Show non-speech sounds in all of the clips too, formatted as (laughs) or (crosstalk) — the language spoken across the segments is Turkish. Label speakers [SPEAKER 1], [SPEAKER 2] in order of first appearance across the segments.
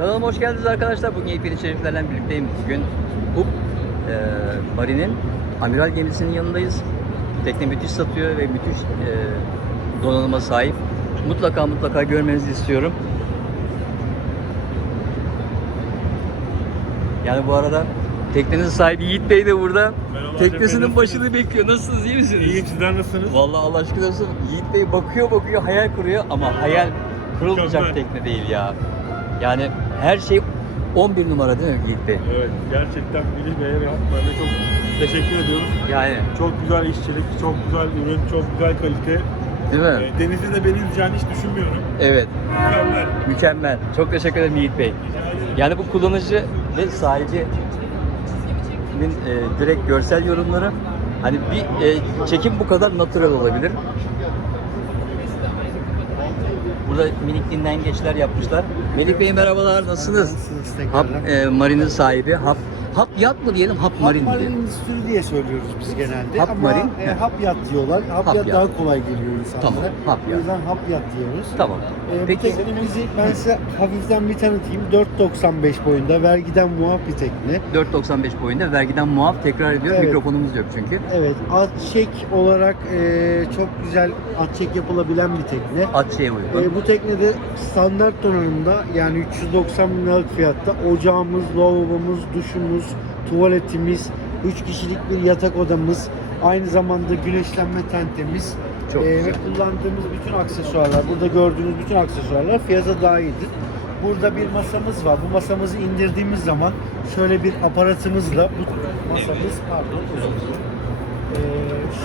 [SPEAKER 1] Kanalıma hoş geldiniz arkadaşlar. Bugün yepyeni içeriklerle birlikteyim. Bugün Hub e, Mari'nin amiral gemisinin yanındayız. Tekne müthiş satıyor ve müthiş e, donanıma sahip. Mutlaka mutlaka görmenizi istiyorum. Yani bu arada teknenin sahibi Yiğit Bey de burada.
[SPEAKER 2] Merhaba
[SPEAKER 1] Teknesinin başını bekliyor. Nasılsınız? iyi misiniz?
[SPEAKER 2] İyi sizler nasılsınız?
[SPEAKER 1] Vallahi Allah aşkına Yiğit Bey bakıyor bakıyor hayal kuruyor ama hayal kurulmayacak
[SPEAKER 2] Mükemmel.
[SPEAKER 1] tekne değil ya. Yani her şey 11 numara değil mi Yiğit Bey?
[SPEAKER 2] Evet, gerçekten Melih Bey'e ve Haklar'a çok teşekkür ediyoruz.
[SPEAKER 1] Yani
[SPEAKER 2] Çok güzel işçilik, çok güzel ürün, çok güzel kalite.
[SPEAKER 1] değil mi?
[SPEAKER 2] Ee, Denizde de beni üzeceğini hiç düşünmüyorum.
[SPEAKER 1] Evet
[SPEAKER 2] Mükemmel.
[SPEAKER 1] mükemmel. Çok teşekkür ederim Yiğit Bey. Yani bu kullanıcı ve sahibinin e, direkt görsel yorumları hani bir e, çekim bu kadar natural olabilir. Burada minik dinlengeçler yapmışlar. Melih Bey merhabalar nasılsınız?
[SPEAKER 3] Nasılsınız
[SPEAKER 1] Hap e, Mari'nin sahibi. Hap Hap yat mı diyelim, Hap Marin mi
[SPEAKER 3] Hap
[SPEAKER 1] diyelim?
[SPEAKER 3] Marin Endüstri diye söylüyoruz biz genelde
[SPEAKER 1] Hap
[SPEAKER 3] ama
[SPEAKER 1] Marin,
[SPEAKER 3] e,
[SPEAKER 1] he.
[SPEAKER 3] hap yat diyorlar. Hap,
[SPEAKER 1] Hap
[SPEAKER 3] yat,
[SPEAKER 1] yat.
[SPEAKER 3] daha kolay geliyor insanlara.
[SPEAKER 1] Tamam, hap
[SPEAKER 3] O
[SPEAKER 1] yat.
[SPEAKER 3] yüzden hap yat diyoruz.
[SPEAKER 1] Tamam.
[SPEAKER 3] E,
[SPEAKER 1] Peki-
[SPEAKER 3] Bu teknemizi ben size hafiften bir tanıtayım. 4.95 boyunda vergiden muaf bir tekne.
[SPEAKER 1] 4.95 boyunda vergiden muaf tekrar ediyor.
[SPEAKER 3] Evet.
[SPEAKER 1] Mikrofonumuz yok çünkü.
[SPEAKER 3] Evet, at çek olarak e, çok güzel at çek yapılabilen bir tekne.
[SPEAKER 1] At şeye uygun.
[SPEAKER 3] E, bu teknede standart donanımda yani 390 bin liralık fiyatta ocağımız, lavabomuz, duşumuz, tuvaletimiz, 3 kişilik bir yatak odamız, aynı zamanda güneşlenme tentemiz
[SPEAKER 1] Çok
[SPEAKER 3] e, ve kullandığımız bütün aksesuarlar, burada gördüğünüz bütün aksesuarlar fiyata dahildir. Burada bir masamız var. Bu masamızı indirdiğimiz zaman şöyle bir aparatımızla bu masamız pardon. Ee,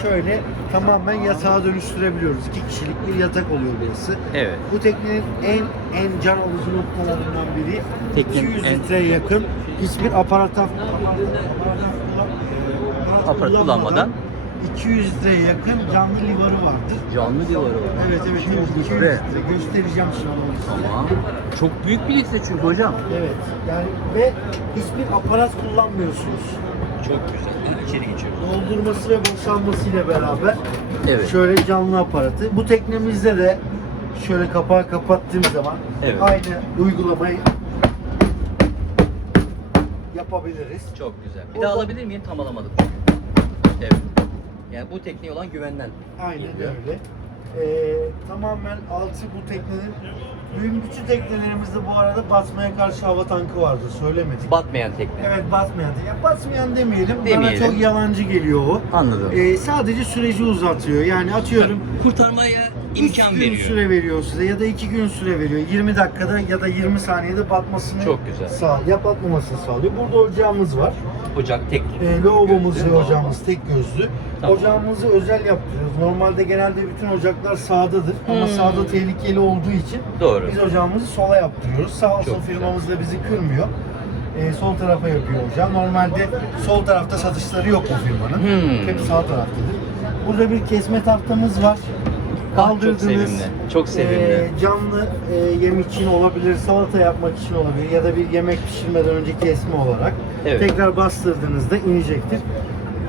[SPEAKER 3] şöyle tamamen yatağa dönüştürebiliyoruz. İki kişilik bir yatak oluyor burası.
[SPEAKER 1] Evet.
[SPEAKER 3] Bu teknenin en en can alıcı noktalarından biri
[SPEAKER 1] Teknenin
[SPEAKER 3] 200
[SPEAKER 1] en-
[SPEAKER 3] litreye yakın hiçbir aparat
[SPEAKER 1] Aparat kullanmadan
[SPEAKER 3] 200 litreye yakın canlı livarı vardır.
[SPEAKER 1] Canlı diyorlar o.
[SPEAKER 3] Evet evet
[SPEAKER 1] 200
[SPEAKER 3] 200
[SPEAKER 1] litre.
[SPEAKER 3] litre. Göstereceğim şimdi.
[SPEAKER 1] Tamam. Çok büyük bir litre çünkü hocam.
[SPEAKER 3] Evet yani ve hiçbir aparat kullanmıyorsunuz.
[SPEAKER 1] Çok güzel. İçeri geçiyoruz.
[SPEAKER 3] Doldurması ve boşalması ile beraber
[SPEAKER 1] Evet.
[SPEAKER 3] şöyle canlı aparatı. Bu teknemizde de şöyle kapağı kapattığım zaman
[SPEAKER 1] Evet.
[SPEAKER 3] aynı uygulamayı yapabiliriz.
[SPEAKER 1] Çok güzel. Bir daha
[SPEAKER 3] da-
[SPEAKER 1] alabilir miyim? Tam alamadım çünkü. Evet. Yani bu tekniğe olan güvenden.
[SPEAKER 3] Aynen
[SPEAKER 1] geliyor.
[SPEAKER 3] öyle. Ee, tamamen altı bu teknenin Büyük bütün teknelerimizde bu arada batmaya karşı hava tankı vardı. Söylemedik.
[SPEAKER 1] Batmayan tekne.
[SPEAKER 3] evet batmayan. Ya batmayan demeyelim.
[SPEAKER 1] Demeyelim.
[SPEAKER 3] Bana çok yalancı geliyor o.
[SPEAKER 1] Anladım.
[SPEAKER 3] Ee, sadece süreci uzatıyor. Yani atıyorum
[SPEAKER 1] Kurtarmaya
[SPEAKER 3] Üç
[SPEAKER 1] imkan
[SPEAKER 3] gün
[SPEAKER 1] veriyor.
[SPEAKER 3] süre veriyor size ya da iki gün süre veriyor. 20 dakikada ya da 20 saniyede batmasını
[SPEAKER 1] Çok güzel.
[SPEAKER 3] sağ, ya batmamasını sağlıyor. Burada ocağımız var.
[SPEAKER 1] Ocak tek.
[SPEAKER 3] E, lavabomuz ve ocağımız tek gözlü.
[SPEAKER 1] Tamam.
[SPEAKER 3] Ocağımızı özel yaptırıyoruz. Normalde genelde bütün ocaklar sağdadır ama
[SPEAKER 1] Hmm.
[SPEAKER 3] sağda tehlikeli olduğu için
[SPEAKER 1] Doğru.
[SPEAKER 3] biz ocağımızı sola yaptırıyoruz. Sağ olsun
[SPEAKER 1] Çok güzel.
[SPEAKER 3] firmamız da bizi kırmıyor. E, sol tarafa yapıyor ocağı. Normalde sol tarafta satışları yok bu firmanın.
[SPEAKER 1] Hmm.
[SPEAKER 3] Hep sağ taraftadır. Burada bir kesme tahtamız var.
[SPEAKER 1] Ah, çok sevimli. Çok sevimli.
[SPEAKER 3] e, canlı e, yem için olabilir, salata yapmak için olabilir ya da bir yemek pişirmeden önce kesme olarak.
[SPEAKER 1] Evet.
[SPEAKER 3] Tekrar bastırdığınızda inecektir.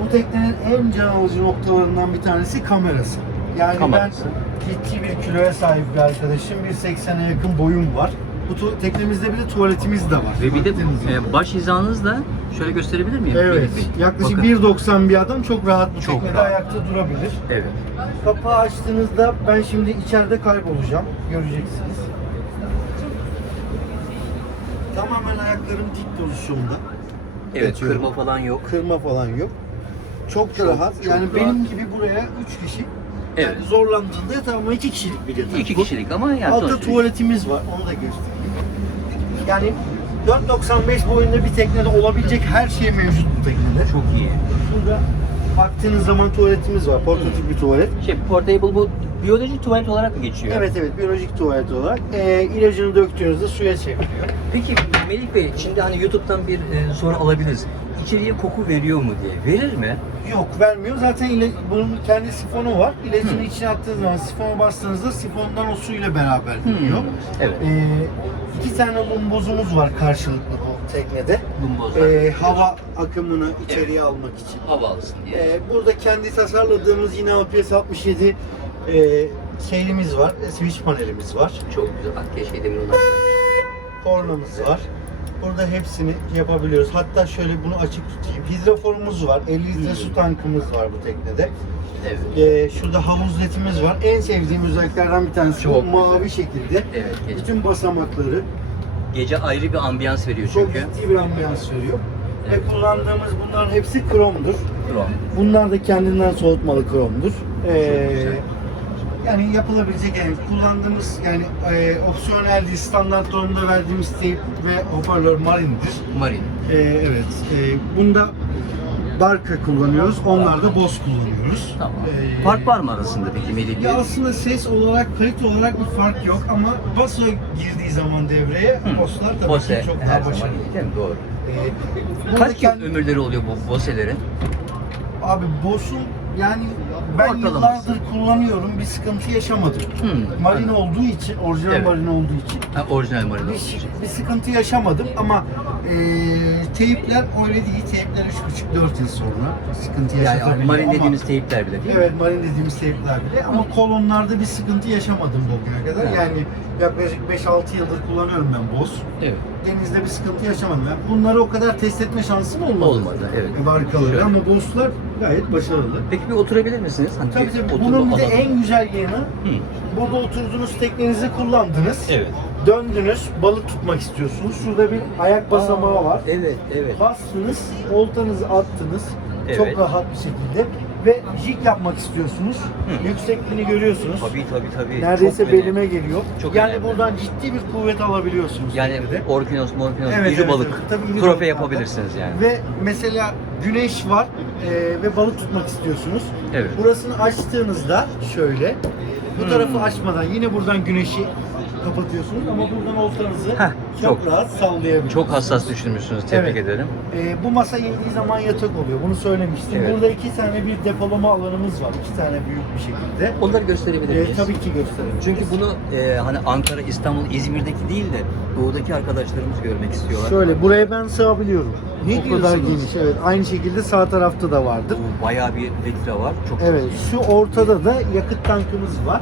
[SPEAKER 3] Bu teknenin en can alıcı noktalarından bir tanesi kamerası. Yani
[SPEAKER 1] Kamerası.
[SPEAKER 3] ben ciddi bir kiloya sahip bir arkadaşım. 1.80'e yakın boyum var. Bu teknemizde bir de tuvaletimiz de var.
[SPEAKER 1] Ve bir de e, baş hizanızla şöyle gösterebilir miyim?
[SPEAKER 3] Evet. Yaklaşık
[SPEAKER 1] Bakın.
[SPEAKER 3] 1.90 bir adam çok rahat bu
[SPEAKER 1] Çok
[SPEAKER 3] teknede
[SPEAKER 1] rahat.
[SPEAKER 3] ayakta durabilir.
[SPEAKER 1] Evet.
[SPEAKER 3] Kapağı açtığınızda ben şimdi içeride kaybolacağım. Göreceksiniz. Tamamen ayaklarım dik pozisyonda.
[SPEAKER 1] Evet,
[SPEAKER 3] Yatıyorum.
[SPEAKER 1] kırma falan yok.
[SPEAKER 3] Kırma falan yok. Çok, da
[SPEAKER 1] Çok-
[SPEAKER 3] rahat.
[SPEAKER 1] çok
[SPEAKER 3] yani
[SPEAKER 1] rahat.
[SPEAKER 3] benim gibi buraya 3 kişi
[SPEAKER 1] Evet.
[SPEAKER 3] yani zorlandığında ama 2 kişilik bir yatak.
[SPEAKER 1] İki kişilik ama yani
[SPEAKER 3] Altta tuvaletimiz var. Onu da göstereyim. Yani 4.95 boyunda bir teknede olabilecek her şey mevcut bu teknede.
[SPEAKER 1] Çok iyi.
[SPEAKER 3] Şurada baktığınız zaman tuvaletimiz var. Portatif bir tuvalet.
[SPEAKER 1] Şey, portable bu biyoloji tuvalet olarak mı geçiyor?
[SPEAKER 3] Evet evet biyolojik tuvalet olarak. Ee, ilacını döktüğünüzde suya çeviriyor.
[SPEAKER 1] Peki Melih Bey, şimdi hani YouTube'dan bir e, soru alabiliriz. İçeriye koku veriyor mu diye. Verir mi?
[SPEAKER 3] Yok vermiyor. Zaten ila- bunun kendi sifonu var. İlacını içine attığınız zaman sifonu bastığınızda sifondan o suyla beraber gidiyor.
[SPEAKER 1] Evet.
[SPEAKER 3] Ee, iki tane lumbozumuz var karşılıklı bu teknede.
[SPEAKER 1] Lumbozlar.
[SPEAKER 3] Ee, hava akımını içeriye almak için.
[SPEAKER 1] Hava alsın diye.
[SPEAKER 3] Ee, burada kendi tasarladığımız yine APS 67 e, şeyimiz var. Switch panelimiz var.
[SPEAKER 1] Çok güzel. Bak keşke demin onu
[SPEAKER 3] Korna vanamız var. Burada hepsini yapabiliyoruz. Hatta şöyle bunu açık tutayım. Hidroforumuz var. 50 litre su tankımız var bu teknede.
[SPEAKER 1] Evet.
[SPEAKER 3] Ee, şurada havuz netimiz var. En sevdiğim özelliklerden bir tanesi
[SPEAKER 1] Çok
[SPEAKER 3] bu mavi şekilde.
[SPEAKER 1] Evet. Gece,
[SPEAKER 3] Bütün basamakları
[SPEAKER 1] gece ayrı bir ambiyans veriyor
[SPEAKER 3] çok
[SPEAKER 1] çünkü.
[SPEAKER 3] ciddi bir ambiyans veriyor.
[SPEAKER 1] Evet.
[SPEAKER 3] Ve kullandığımız bunların hepsi kromdur.
[SPEAKER 1] Krom.
[SPEAKER 3] Bunlar da kendinden soğutmalı kromdur. Ee,
[SPEAKER 1] güzel.
[SPEAKER 3] Yani yapılabilecek yani kullandığımız yani e, opsiyonel değil standart durumda verdiğimiz teyp ve hoparlör marindir.
[SPEAKER 1] Marine.
[SPEAKER 3] Ee, evet. E, bunda Barka kullanıyoruz. Onlar da Bose kullanıyoruz.
[SPEAKER 1] Tamam.
[SPEAKER 3] Ee,
[SPEAKER 1] Fark var mı arasında peki Melih
[SPEAKER 3] Ya
[SPEAKER 1] Bey?
[SPEAKER 3] aslında ses olarak, kalite olarak bir fark yok ama basso girdiği zaman devreye
[SPEAKER 1] Hı.
[SPEAKER 3] Bose'lar tabii
[SPEAKER 1] Bose
[SPEAKER 3] ki çok daha başarılı.
[SPEAKER 1] mi? Doğru.
[SPEAKER 3] Ee,
[SPEAKER 1] Kaç yıl ömürleri oluyor bu Bose'lerin?
[SPEAKER 3] Abi Bose'un yani ben
[SPEAKER 1] Ortalaması.
[SPEAKER 3] yıllardır kullanıyorum bir sıkıntı yaşamadım.
[SPEAKER 1] Hmm,
[SPEAKER 3] Marine
[SPEAKER 1] anladım.
[SPEAKER 3] olduğu için, orijinal
[SPEAKER 1] Evet.
[SPEAKER 3] marine olduğu için
[SPEAKER 1] Ha, orijinal Marine
[SPEAKER 3] bir,
[SPEAKER 1] olduğu için.
[SPEAKER 3] bir sıkıntı yaşamadım ama e, teypler öyle değil. Teypler 3,5-4 yıl sonra sıkıntı
[SPEAKER 1] Yani
[SPEAKER 3] yaşatabiliyor
[SPEAKER 1] Marine
[SPEAKER 3] ama-
[SPEAKER 1] dediğimiz teypler bile değil mi?
[SPEAKER 3] Evet marine dediğimiz teypler bile ama kolonlarda bir sıkıntı yaşamadım bugüne kadar.
[SPEAKER 1] Evet.
[SPEAKER 3] Yani yaklaşık 5-6 yıldır kullanıyorum ben Bose.
[SPEAKER 1] Evet.
[SPEAKER 3] Denizde bir sıkıntı yaşamadım. Yani bunları o kadar test etme şansım olmadı.
[SPEAKER 1] Olmadı, evet.
[SPEAKER 3] E, Markaları
[SPEAKER 1] Şöyle.
[SPEAKER 3] ama Bose'lar gayet başarılı.
[SPEAKER 1] Peki bir oturabilir misiniz? Hani
[SPEAKER 3] Tabii tabii.
[SPEAKER 1] oturma
[SPEAKER 3] Bunun bir de
[SPEAKER 1] alanı.
[SPEAKER 3] en güzel yanı
[SPEAKER 1] Hı.
[SPEAKER 3] burada oturduğunuz teknenizi kullandınız.
[SPEAKER 1] Evet.
[SPEAKER 3] Döndünüz, balık tutmak istiyorsunuz. Şurada bir ayak basamağı var.
[SPEAKER 1] Evet, evet.
[SPEAKER 3] Bastınız, oltanızı attınız. Çok
[SPEAKER 1] Evet.
[SPEAKER 3] rahat bir şekilde. Ve jig yapmak istiyorsunuz.
[SPEAKER 1] Hı.
[SPEAKER 3] Yüksekliğini görüyorsunuz.
[SPEAKER 1] Tabii tabii tabii.
[SPEAKER 3] Neredeyse
[SPEAKER 1] Çok önemli.
[SPEAKER 3] belime geliyor.
[SPEAKER 1] Çok
[SPEAKER 3] yani
[SPEAKER 1] önemli.
[SPEAKER 3] buradan ciddi bir kuvvet alabiliyorsunuz.
[SPEAKER 1] Yani orkinos, morkinos,
[SPEAKER 3] Evet,
[SPEAKER 1] iri
[SPEAKER 3] evet,
[SPEAKER 1] balık,
[SPEAKER 3] evet. Tabii iri
[SPEAKER 1] trofe yapabilirsiniz yani.
[SPEAKER 3] Ve mesela güneş var e, ve balık tutmak istiyorsunuz.
[SPEAKER 1] Evet.
[SPEAKER 3] Burasını açtığınızda şöyle bu
[SPEAKER 1] Hmm.
[SPEAKER 3] tarafı açmadan yine buradan güneşi kapatıyorsunuz ama buradan oltanızı
[SPEAKER 1] Heh,
[SPEAKER 3] çok,
[SPEAKER 1] çok.
[SPEAKER 3] rahat sallayabiliyorsunuz.
[SPEAKER 1] Çok hassas düşünmüşsünüz. Tebrik
[SPEAKER 3] Evet.
[SPEAKER 1] ederim.
[SPEAKER 3] E, bu masa indiği zaman yatak oluyor. Bunu söylemiştim.
[SPEAKER 1] Evet.
[SPEAKER 3] Burada iki tane bir depolama alanımız var. İki tane büyük bir şekilde.
[SPEAKER 1] Onları gösterebilir
[SPEAKER 3] E,
[SPEAKER 1] miyiz?
[SPEAKER 3] tabii ki gösterelim.
[SPEAKER 1] Çünkü bunu e, hani Ankara, İstanbul, İzmir'deki değil de doğudaki arkadaşlarımız görmek istiyorlar.
[SPEAKER 3] Şöyle buraya ben sığabiliyorum.
[SPEAKER 1] Ne
[SPEAKER 3] o kadar geniş. Evet. Aynı şekilde sağ tarafta da vardır.
[SPEAKER 1] Bu bayağı bir litre var. Çok
[SPEAKER 3] Evet, şu ortada da yakıt tankımız var.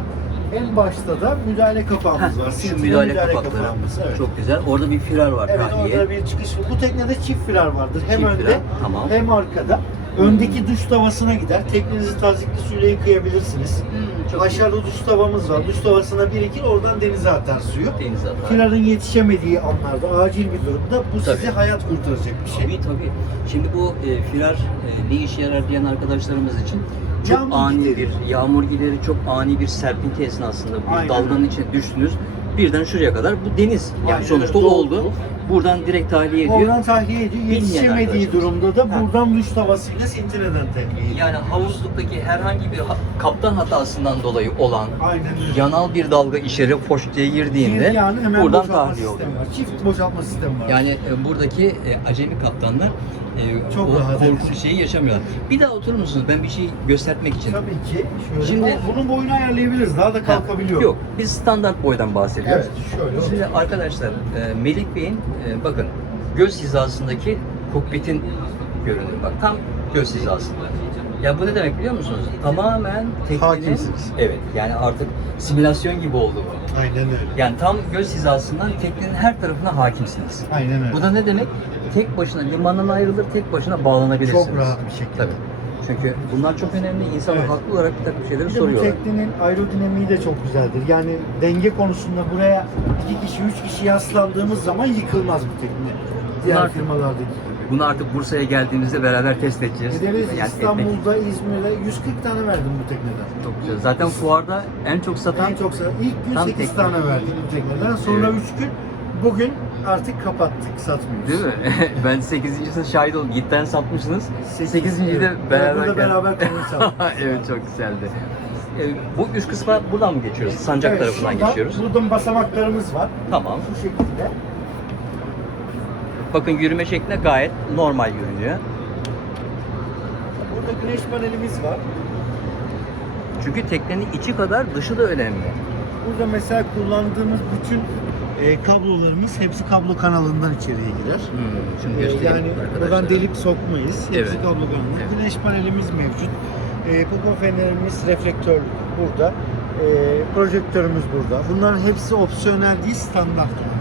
[SPEAKER 3] En başta da müdahale kapağımız var.
[SPEAKER 1] Şu
[SPEAKER 3] Sintirin
[SPEAKER 1] müdahale kapakları.
[SPEAKER 3] kapağımız, Evet.
[SPEAKER 1] Çok güzel. Orada bir firar var
[SPEAKER 3] Evet,
[SPEAKER 1] tahliye.
[SPEAKER 3] orada bir çıkış. Bu teknede çift firar vardır. Hem
[SPEAKER 1] Çift
[SPEAKER 3] önde
[SPEAKER 1] firar, tamam.
[SPEAKER 3] hem arkada. Öndeki duş tavasına gider. Teknenizi tazikli suyla yıkayabilirsiniz.
[SPEAKER 1] Hmm, çok
[SPEAKER 3] Aşağıda duş tavamız var. Duş tavasına birikir, oradan denize atar suyu.
[SPEAKER 1] iyi. Deniz atar.
[SPEAKER 3] Firarın yetişemediği anlarda, acil bir durumda bu
[SPEAKER 1] Tabii.
[SPEAKER 3] size hayat kurtaracak bir şey.
[SPEAKER 1] Tabii tabii. Şimdi bu e, firar e, ne işe yarar diyen arkadaşlarımız için çok
[SPEAKER 3] Yağmur
[SPEAKER 1] ani
[SPEAKER 3] gideri.
[SPEAKER 1] bir yağmur gideri, çok ani bir serpinti esnasında bir
[SPEAKER 3] Aynen.
[SPEAKER 1] dalganın içine düştünüz. Birden şuraya kadar bu deniz. Yani
[SPEAKER 3] Aynen
[SPEAKER 1] sonuçta
[SPEAKER 3] öyle.
[SPEAKER 1] oldu.
[SPEAKER 3] Doğru.
[SPEAKER 1] Buradan direkt tahliye ediyor.
[SPEAKER 3] Oradan tahliye ediyor. Yetişemediği durumda da
[SPEAKER 1] Ha.
[SPEAKER 3] buradan duş tavasıyla sintireden tahliye ediyor.
[SPEAKER 1] Yani havuzluktaki herhangi bir ha- kaptan hatasından dolayı olan
[SPEAKER 3] Aynen öyle.
[SPEAKER 1] yanal bir dalga içeri foş diye girdiğinde
[SPEAKER 3] yani
[SPEAKER 1] buradan tahliye oluyor.
[SPEAKER 3] Çift boşaltma sistemi var.
[SPEAKER 1] Yani e, buradaki e, acemi kaptanlar e,
[SPEAKER 3] Çok
[SPEAKER 1] o
[SPEAKER 3] rahat edecek.
[SPEAKER 1] şeyi yaşamıyorlar. Bir daha oturur musunuz? Ben bir şey göstermek için.
[SPEAKER 3] Tabii ki. Şöyle.
[SPEAKER 1] Şimdi-
[SPEAKER 3] Bu- bunun boyunu ayarlayabiliriz. Daha da kalkabiliyor.
[SPEAKER 1] Yok, biz standart boydan bahsediyoruz.
[SPEAKER 3] Evet, şöyle.
[SPEAKER 1] Şimdi arkadaşlar, e, Melik Bey'in e, bakın göz hizasındaki kokpitin görünümü. Bak tam göz hizasında. Ya bu ne demek biliyor musunuz? Tamamen.
[SPEAKER 3] Hakimsiniz.
[SPEAKER 1] Evet, yani artık simülasyon gibi oldu bu.
[SPEAKER 3] Aynen öyle.
[SPEAKER 1] Yani tam göz hizasından teknenin her tarafına hakimsiniz.
[SPEAKER 3] Aynen öyle.
[SPEAKER 1] Bu da ne demek? Tek başına limandan ayrılır, tek başına bağlanabilirsiniz.
[SPEAKER 3] çok rahat bir şekilde.
[SPEAKER 1] Tabii. Çünkü bunlar çok önemli. İnsanlar
[SPEAKER 3] Evet.
[SPEAKER 1] haklı olarak bir takım şeyleri
[SPEAKER 3] Bir de bu
[SPEAKER 1] soruyorlar.
[SPEAKER 3] teknenin aerodinamiği de çok güzeldir. Yani denge konusunda buraya iki kişi, üç kişi yaslandığımız zaman yıkılmaz bu tekne. Diğer
[SPEAKER 1] Bunlar-
[SPEAKER 3] firmalardaki gibi.
[SPEAKER 1] Bunu artık Bursa'ya geldiğimizde beraber test edeceğiz.
[SPEAKER 3] Ederiz
[SPEAKER 1] Yani etmek
[SPEAKER 3] İstanbul'da, İzmir'de 140 tane verdim bu tekneden.
[SPEAKER 1] çok güzel. Zaten fuarda en çok satan
[SPEAKER 3] En çok sa- ilk gün 8
[SPEAKER 1] tekne.
[SPEAKER 3] tane verdik bu tekneden. Sonra
[SPEAKER 1] Evet.
[SPEAKER 3] 3 gün. Bugün artık kapattık, satmıyoruz.
[SPEAKER 1] değil mi? (laughs) ben 8.sine şahit oldum. Gitten satmışsınız.
[SPEAKER 3] Sekiz-
[SPEAKER 1] 8.yi de
[SPEAKER 3] Evet,
[SPEAKER 1] beraber
[SPEAKER 3] burada beraber konuşalım. (laughs)
[SPEAKER 1] evet çok güzeldi. E, bu üst kısma buradan mı geçiyoruz? Sancak
[SPEAKER 3] Evet,
[SPEAKER 1] tarafından
[SPEAKER 3] şuradan-
[SPEAKER 1] geçiyoruz.
[SPEAKER 3] Buradan basamaklarımız var.
[SPEAKER 1] Tamam.
[SPEAKER 3] Bu şekilde.
[SPEAKER 1] Bakın yürüme şekline gayet normal yürünüyor.
[SPEAKER 3] Burada güneş panelimiz var.
[SPEAKER 1] Çünkü teknenin içi kadar dışı da önemli.
[SPEAKER 3] Burada mesela kullandığımız bütün e, kablolarımız hepsi kablo kanalından içeriye girer.
[SPEAKER 1] Hmm, şimdi
[SPEAKER 3] E, yani buradan delik sokmayız. Hepsi
[SPEAKER 1] Evet.
[SPEAKER 3] kablo kanalından.
[SPEAKER 1] Evet.
[SPEAKER 3] Güneş panelimiz mevcut. E, popo fenerimiz reflektörlü burada. E, projektörümüz burada. Bunların hepsi opsiyonel değil, standart olanlar.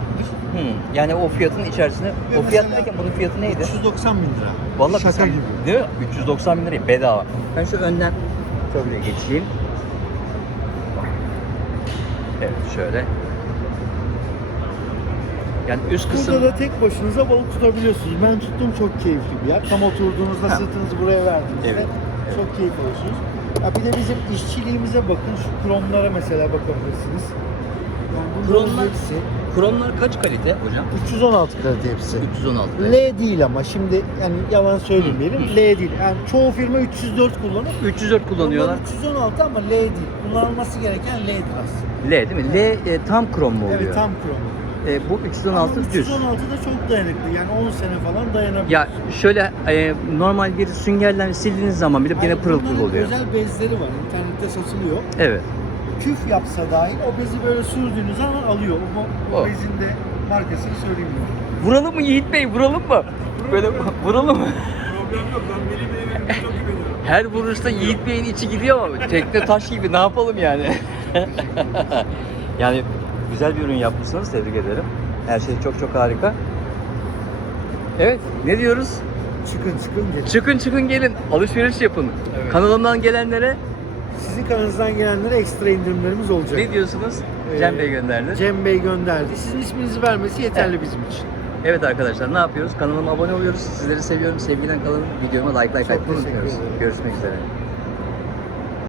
[SPEAKER 1] Hmm, Yani o fiyatın içerisine, o
[SPEAKER 3] Ve
[SPEAKER 1] fiyat
[SPEAKER 3] mesela-
[SPEAKER 1] derken bunun fiyatı neydi?
[SPEAKER 3] 390 bin lira.
[SPEAKER 1] Vallahi
[SPEAKER 3] Şaka
[SPEAKER 1] kısa-
[SPEAKER 3] gibi.
[SPEAKER 1] Değil mi? 390 bin liraya bedava. Ben şu önden şöyle geçeyim. Evet şöyle. Yani üst kısım
[SPEAKER 3] Burada da tek başınıza balık tutabiliyorsunuz. Ben tuttum çok keyifli bir yer. Tam oturduğunuzda
[SPEAKER 1] Ha.
[SPEAKER 3] sırtınızı buraya verdiğinizde
[SPEAKER 1] Evet,
[SPEAKER 3] çok keyif alıyorsunuz. Ya bir de bizim işçiliğimize bakın. Şu kromlara mesela bakabilirsiniz. Yani bunların
[SPEAKER 1] Kromlar-
[SPEAKER 3] hepsi
[SPEAKER 1] kromlar kaç kalite hocam?
[SPEAKER 3] 316 kalite hepsi.
[SPEAKER 1] 316
[SPEAKER 3] L değil ama şimdi yani yalan söylemeyelim. L değil. Yani çoğu firma 304 kullanır.
[SPEAKER 1] 304 kullanıyorlar.
[SPEAKER 3] Bunlar 316 ama L değil. Kullanılması gereken L'dir aslında.
[SPEAKER 1] L değil mi? L e, tam krom mu oluyor?
[SPEAKER 3] Evet tam krom.
[SPEAKER 1] E, bu 316
[SPEAKER 3] Ama
[SPEAKER 1] düz.
[SPEAKER 3] 316 da çok dayanıklı. Yani 10 sene falan dayanabilir.
[SPEAKER 1] Ya şöyle e, normal bir süngerden sildiğiniz zaman bile yine
[SPEAKER 3] Yani
[SPEAKER 1] pırıl pırıl
[SPEAKER 3] bunların
[SPEAKER 1] oluyor.
[SPEAKER 3] özel bezleri var. İnternette satılıyor.
[SPEAKER 1] Evet.
[SPEAKER 3] Küf yapsa dahil o bezi böyle sürdüğünüz zaman alıyor. O, o
[SPEAKER 1] O.
[SPEAKER 3] bezin de markasını söyleyeyim ben.
[SPEAKER 1] Vuralım mı Yiğit Bey? Vuralım mı? Böyle (laughs) vuralım mı?
[SPEAKER 2] Problem yok. Ben Melih Bey'e çok güveniyorum.
[SPEAKER 1] Her vuruşta Yiğit Bey'in içi gidiyor ama tekne taş gibi ne yapalım yani? (laughs) yani güzel bir ürün yapmışsınız tebrik ederim. Her şey çok çok harika. Evet ne diyoruz?
[SPEAKER 3] Çıkın çıkın gelin.
[SPEAKER 1] Çıkın çıkın gelin alışveriş yapın.
[SPEAKER 3] Evet.
[SPEAKER 1] Kanalımdan gelenlere
[SPEAKER 3] Sizin kanalınızdan gelenlere ekstra indirimlerimiz olacak.
[SPEAKER 1] ne diyorsunuz?
[SPEAKER 3] Ee,
[SPEAKER 1] Cem Bey gönderdi.
[SPEAKER 3] Cem Bey gönderdi. Sizin isminizi vermesi yeterli
[SPEAKER 1] Evet.
[SPEAKER 3] bizim için.
[SPEAKER 1] Evet arkadaşlar ne yapıyoruz? Kanalıma abone oluyoruz. Sizleri seviyorum. Sevgiyle kalın. Videoma like like atmayı
[SPEAKER 3] teşekkür ederim.
[SPEAKER 1] Görüşmek üzere.